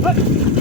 What?